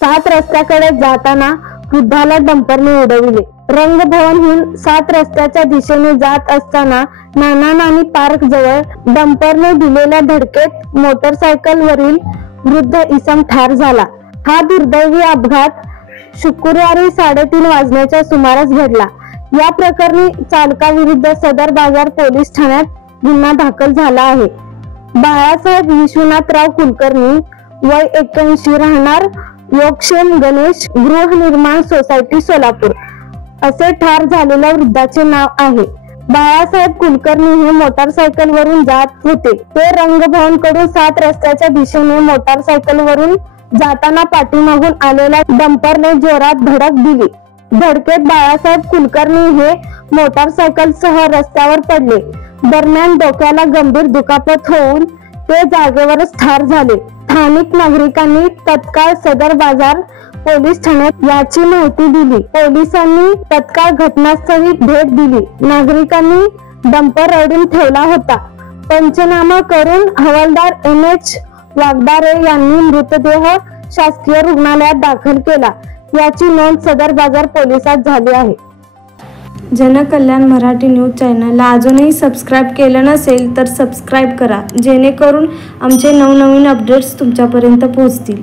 7 रस्त्याकडे जाताना वृद्धाला डंपरने उडविले। रंगभवनहून 7 रस्त्याच्या दिशेने जात असताना नाना नानी पार्क जवळ डंपरने दिलेल्या धडकेत मोटरसायकलवरील वृद्ध इसम ठार झाला। हा दुर्दैवी अपघात शुक्रवारी 3:30 वाजण्याच्या सुमारास घडला। या प्रकरणी चालकाविरुद्ध सदर बाजार पोलीस ठाण्यात गुन्हा दाखल झाला आहे। बाळासाहेब विश्वनाथराव कुलकर्णी वय 81 राहणार योगक्षेम गणेश गृहनिर्माण सोसायटी सोलापूर असे ठार झालेल्या वृद्धाचे नाव आहे। बाळासाहेब कुलकर्णी हे मोटारसायकलवरून जात होते। ते रंगभवन कडून 7 रस्त्याच्या दिशेने मोटारसायकलवरून जाताना पाठीमागून आलेल्या डंपरने जोरात धडक दिली। धडकेत बाळासाहेब कुलकर्णी हे मोटारसायकलसह रस्त्यावर पडले। दरम्यान डोक्याला गंभीर दुखापत होऊन ते जागेवरच ठार झाले। स्थानिक नागरिकांनी तत्काळ सदर बाजार पोलीस ठाण्यात याची माहिती दिली। पोलिसांनी तत्काळ घटनास्थळी भेट दिली। नागरिकांनी डंपर अडवून ठेवला होता। पंचनामा करून हवालदार NH वागदारे यांनी मृतदेह शासकीय रुग्णालयात दाखल केला। याची नोंद सदर बाजार पोलिसात झाली आहे। जनकल्याण मराठी न्यूज चॅनलला अजूनही सबस्क्राईब केलं नसेल तर सबस्क्राईब करा, जेणेकरून आमचे नवनवीन अपडेट्स तुमच्यापर्यंत पोहोचतील।